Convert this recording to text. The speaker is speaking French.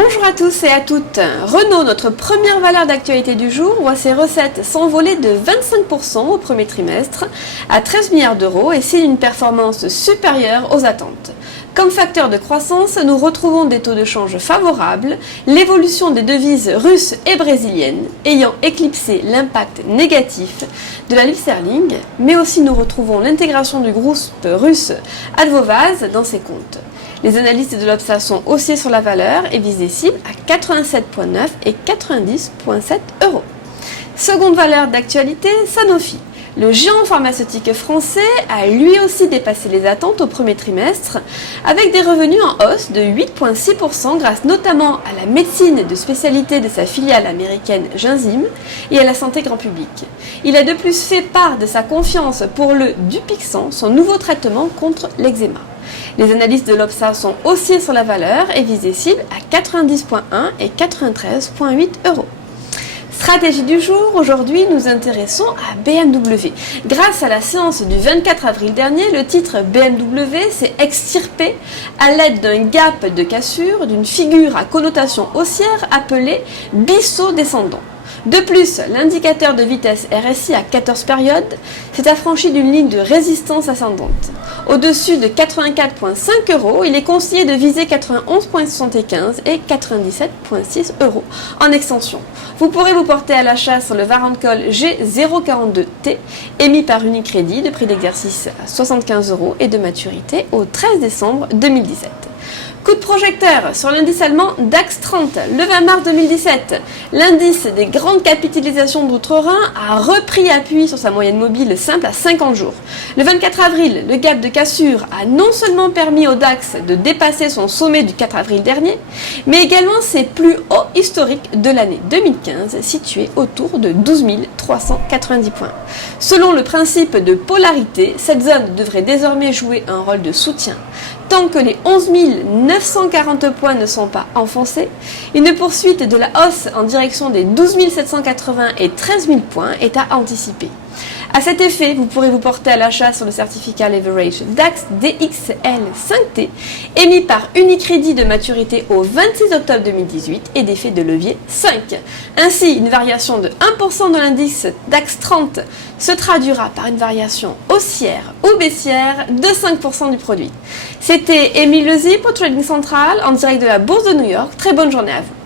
Bonjour à tous et à toutes. Renault, notre première valeur d'actualité du jour, voit ses recettes s'envoler de 25% au premier trimestre à 13 milliards d'euros et signe une performance supérieure aux attentes. Comme facteur de croissance, nous retrouvons des taux de change favorables, l'évolution des devises russes et brésiliennes ayant éclipsé l'impact négatif de la livre sterling, mais aussi nous retrouvons l'intégration du groupe russe Advovaz dans ses comptes. Les analystes de l'Obsa sont haussiers sur la valeur et visent des cibles à 87,9 et 90,7 euros. Seconde valeur d'actualité, Sanofi. Le géant pharmaceutique français a lui aussi dépassé les attentes au premier trimestre avec des revenus en hausse de 8,6% grâce notamment à la médecine de spécialité de sa filiale américaine Genzyme et à la santé grand public. Il a de plus fait part de sa confiance pour le Dupixent, son nouveau traitement contre l'eczéma. Les analystes de l'Obsa sont haussiers sur la valeur et visent des cibles à 90,1 et 93,8 euros. Stratégie du jour, aujourd'hui nous nous intéressons à BMW. Grâce à la séance du 24 avril dernier, le titre BMW s'est extirpé à l'aide d'un gap de cassure d'une figure à connotation haussière appelée Bissau descendant. De plus, l'indicateur de vitesse RSI à 14 périodes s'est affranchi d'une ligne de résistance ascendante. Au-dessus de 84,5 euros, il est conseillé de viser 91,75 et 97,6 euros en extension. Vous pourrez vous porter à l'achat sur le Warrant Call G042T émis par Unicredit de prix d'exercice à 75 euros et de maturité au 13 décembre 2017. Coup de projecteur sur l'indice allemand DAX 30, le 20 mars 2017. L'indice des grandes capitalisations d'outre-Rhin a repris appui sur sa moyenne mobile simple à 50 jours. Le 24 avril, le gap de cassure a non seulement permis au DAX de dépasser son sommet du 4 avril dernier, mais également ses plus hauts historiques de l'année 2015, situés autour de 12 390 points. Selon le principe de polarité, cette zone devrait désormais jouer un rôle de soutien. Tant que les 11 940 points ne sont pas enfoncés, une poursuite de la hausse en direction des 12 780 et 13 000 points est à anticiper. À cet effet, vous pourrez vous porter à l'achat sur le certificat Leverage DAX DXL 5T émis par Unicredit de maturité au 26 octobre 2018 et d'effet de levier 5. Ainsi, une variation de 1% de l'indice DAX 30 se traduira par une variation haussière ou baissière de 5% du produit. C'était Émile Lezi pour Trading Central en direct de la Bourse de New York. Très bonne journée à vous.